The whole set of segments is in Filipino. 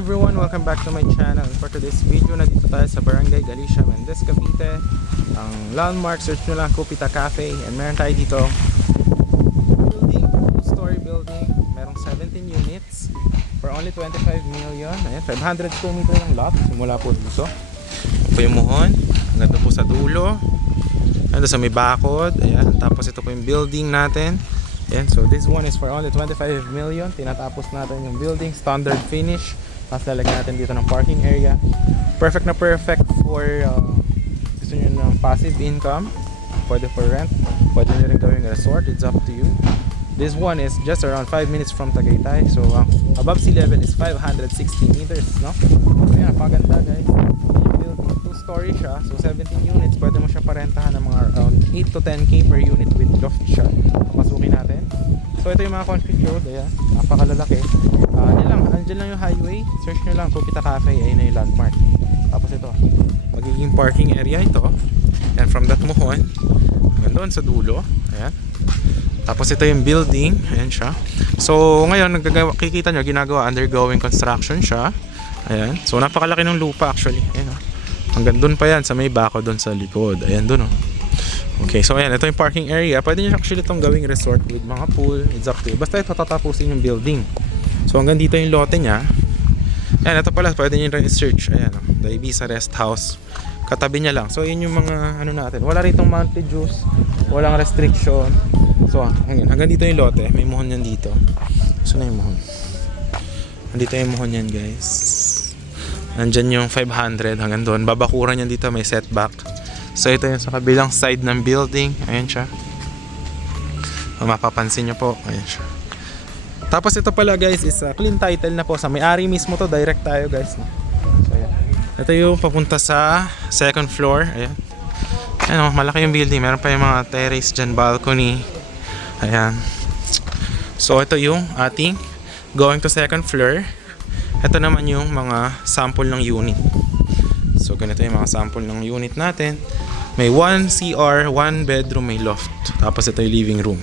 Everyone, welcome back to my channel. For today's video, nandito tayo sa Barangay Galicia, Mendez, Cavite. Ang landmark, search nyo lang Copita Cafe. And meron tayo dito building, two-story building. Merong 17 units for only 25 million. Ayan, 500 square meter yung lot. Simula po dito. Ito po yung muhon. Hanggang po sa dulo. Ito sa may bakod. Ayan, tapos ito po yung building natin. Ayan, so this one is for only 25 million. Tinatapos natin yung building, standard finish. Tapos lalagyan natin dito ng parking area. Perfect na perfect for gusto nyo ng passive income. Pwede for rent. Pwede nyo rin gawing resort. It's up to you. This one is just around 5 minutes from Tagaytay. So above sea level is 560 meters, no? So yan, paganda guys. Yung building, 2-story siya. So 17 units. Pwede mo siya parentahan ng mga around 8 to 10k per unit with loft siya. Papasukin natin. So ito yung mga concrete road. Ayan, napakalalaki. Andyan lang yung highway. Search nyo lang Copita Cafe. Ayun na yung landmark. Tapos ito, magiging parking area ito. And from that muhon hanggang doon sa dulo. Ayan. Tapos ito yung building. Ayan siya. So ngayon, kikita nyo, ginagawa, undergoing construction siya. Ayan. So napakalaki ng lupa actually. Ayan, oh. Hanggang doon pa yan sa may bako doon sa likod. Ayan doon, oh. Okay, so ayan, ito yung parking area. Pwede nyo actually itong gawing resort with mga pool. It's up to you. Basta ito tatapusin yung building. So hanggang dito yung lote nya. Ayan, ito pala, pwede nyo rin i-search. Ayan, oh, the Ibiza Rest House. Katabi nya lang. So yun yung mga ano natin. Wala ritong monthly dues. Walang restriction. So hanggang dito yung lote. May muhon yan dito. So na yung muhon. Nandito yung muhon yan guys. Nandyan yung 500 hanggang doon. Babakuran yan dito, may setback. So ito yung sa kabilang side ng building. Ayan siya. Kung mapapansin nyo po, ayan siya. Tapos ito pala guys is clean title na po. Sa may-ari mismo to, direct tayo guys. So ayan. Ito yung papunta sa second floor. Ayan. Ayan, oh, malaki yung building. Meron pa yung mga terrace dyan, balcony. Ayan. So ito yung ating going to second floor. Ito naman yung mga sample ng unit. So ganito yung mga sample ng unit natin. May 1 CR, 1 bedroom, may loft. Tapos ito yung living room.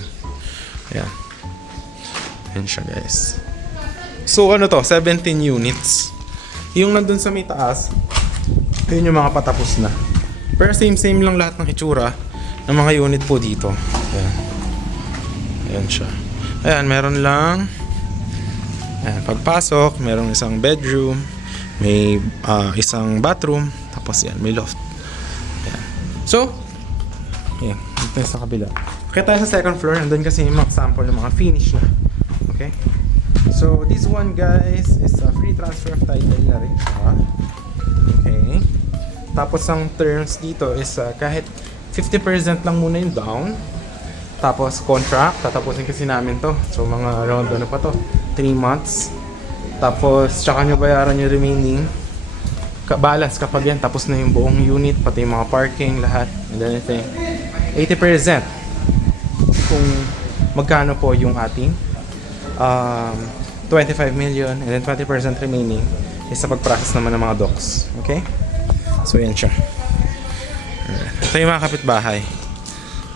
Ayan. Ayan siya guys. So ano to, 17 units. Yung nandun sa may taas, yun yung mga patapos na. Pero same lang lahat ng itsura ng mga unit po dito. Ayan. Ayan siya. Ayan, meron lang. Ayan, pagpasok, merong isang bedroom. May isang bathroom. Tapos yan, may loft. Yan. So, yan. Dito sa kabila. Okay tayo sa second floor. Nandun kasi yung mga sample ng mga finish na. Okay? So, this one guys is a free transfer of title na rin siya. Okay? Tapos ang terms dito is kahit 50% lang muna yung down. Tapos contract. Tatapusin kasi namin to. So, mga around ano pa to? 3 months. Tapos, tsaka nyo bayaran yung remaining balance kapag yan. Tapos na yung buong unit, pati yung mga parking, lahat, and anything. 80% kung magkano po yung ating 25 million, and then 20% remaining is sa pag-process naman ng mga docs. Okay? So, yan siya. Ito yung mga kapitbahay.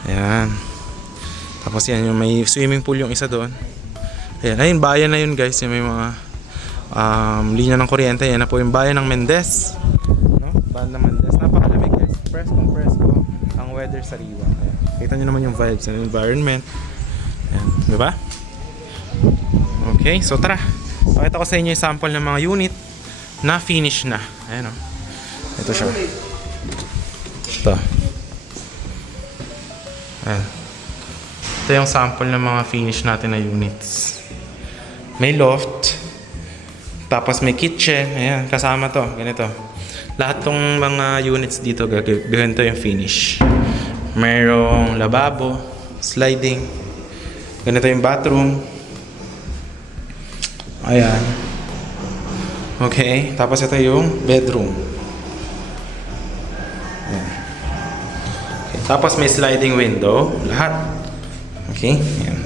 Ayan. Tapos yan, yung may swimming pool yung isa doon. Ayan, ayun, bayan na yun guys. Yung may mga linya ng kuryente. Yan na po yung bayan ng Mendez, no? Bayan ng Mendez. Napakalamig guys. Presko ang weather sa Riwa. Ayan. Kita nyo naman yung vibes ng environment. Ayan. Diba? Okay, so tara. Pakita ko sa inyo yung sample ng mga unit na finish na. Ayan, o. Ito siya. Ito. Ayan. Ito yung sample ng mga finish natin na units. May loft. Tapos may kitchen, ayan, kasama to, ganito. Lahat tong mga units dito, ganito yung finish. Mayroong lababo, sliding, ganito yung bathroom. Ayan. Okay, tapos ito yung bedroom. Ayan. Okay, tapos may sliding window, lahat. Okay, ayan.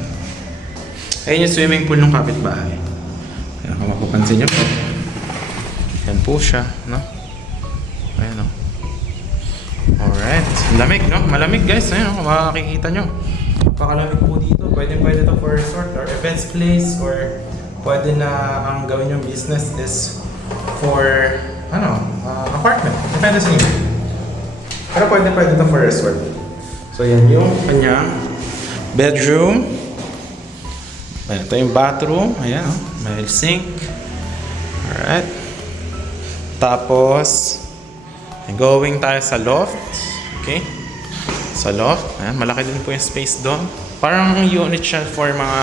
Ayan yung swimming pool ng kapitbahay. Ayan, kung mapapansin nyo po. Ayan po siya, no? Ayan, o. Alright. Lamig, no? Malamig, guys. Ayan, o. Makikita nyo. Pakalamig po dito. Pwede to for resort or events place or pwede na ang gawin yung business is for, apartment. Depende sa inyo. Pero pwede ito for resort. So, yan yung kanyang bedroom. Ayan, ito yung bathroom. Ayan, oh. May sink. Alright. Tapos, going tayo sa loft. Okay? Sa loft. Ayan, malaki din po yung space doon. Parang unit siya for mga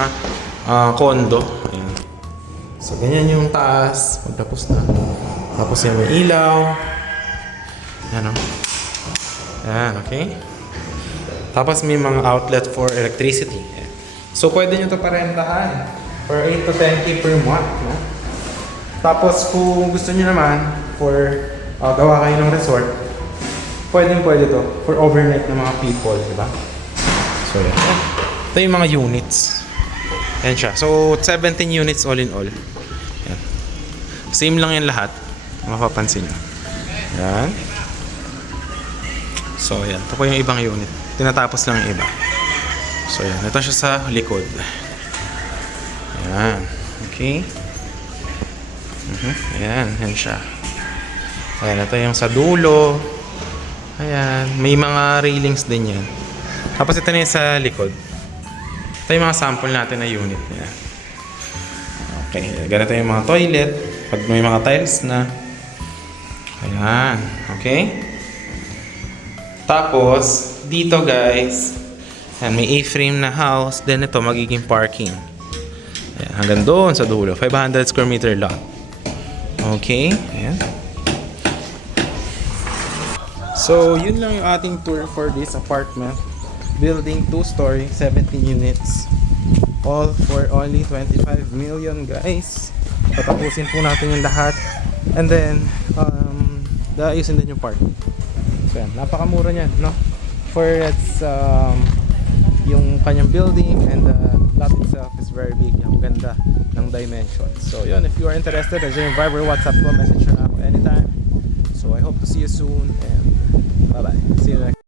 condo. Ayan. So, ganyan yung taas. Pagtapos na. Tapos yan may ilaw. Ayan, oh. Ayan, okay? Tapos may mga outlet for electricity. Ayan. So, pwede nyo ito parentahan for 8 to 10K per month. No? Tapos, kung gusto nyo naman for gawa kayo ng resort, pwede to for overnight ng mga people, di ba? So, yan. Ito yung mga units. Ayan siya. So, 17 units all in all. Ayan. Same lang yung lahat. Mapapansin nyo. Ayan. So, ayan. Ito po yung ibang unit. Tinatapos lang yung iba. So, ayan. Ito siya sa likod. Ayan. Okay. Ayan. Ayan siya. Ayan. Ito yung sa dulo. Ayan. May mga railings din yan. Tapos ito na yung sa likod. Ito yung mga sample natin na unit. Ayan. Okay. Ganito yung mga toilet. Pag may mga tiles na. Ayan. Okay. Tapos, dito guys, ayan, may A-frame na house. Then ito, magiging parking. Ayan, hanggang doon sa dulo. 500 square meter lot. Okay. Ayan. So, yun lang yung ating tour for this apartment. Building 2-story, 17 units. All for only 25 million guys. Tatapusin po natin yung lahat. And then, ayusin din yung parking. So, yan. Napakamura niyan, no? For its yung kanyang building and the lot itself is very big. Ang ganda ng dimensions. So, yun. If you are interested, as yung Viber, WhatsApp ko, message na ako anytime. So, I hope to see you soon and bye-bye. See you next.